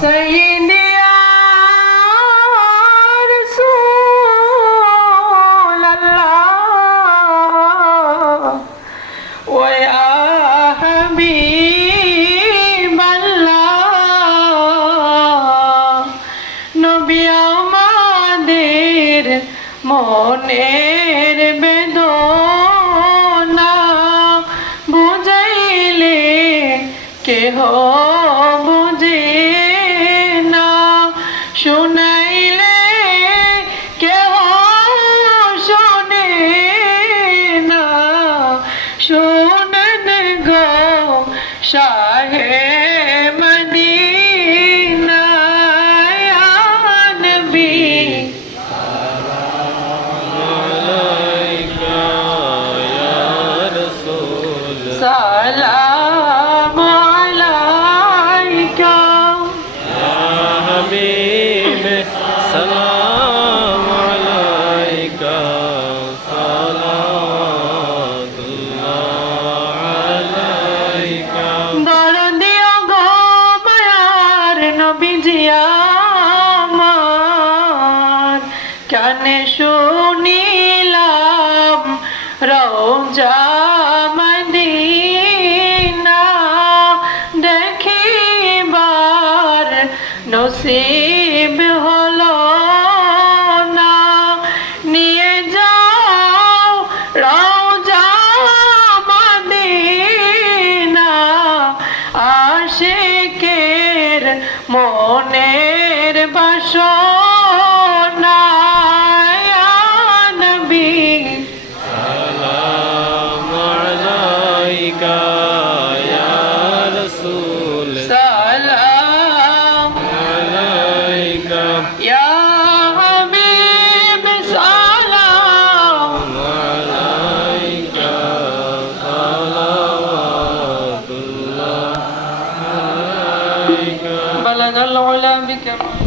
سيدي يا رسول الله ويا حبيب الله নবী আমাদের মনের বেদনা বুঝাইলে কেহ বুঝে না শুনাইলে কেহ শোনে না শুনেন গো শাহে মদিনা ইয়া নবী سلام عليك يا حبيب سلام عليك صلوات الله عليك দরদিও গো মায়ার নবীজি আমার কানে শুনিলাম রওজা মদিনা দেখিবার নসিব হলো না নিয়ে যাও রওজা মদিনা আশিকের মনের বাসনা ইয়া নবী سلام عليك يا رسول سلام عليك يا حبيب سلام عليك صلوات الله عليك بلغ العلا بكمال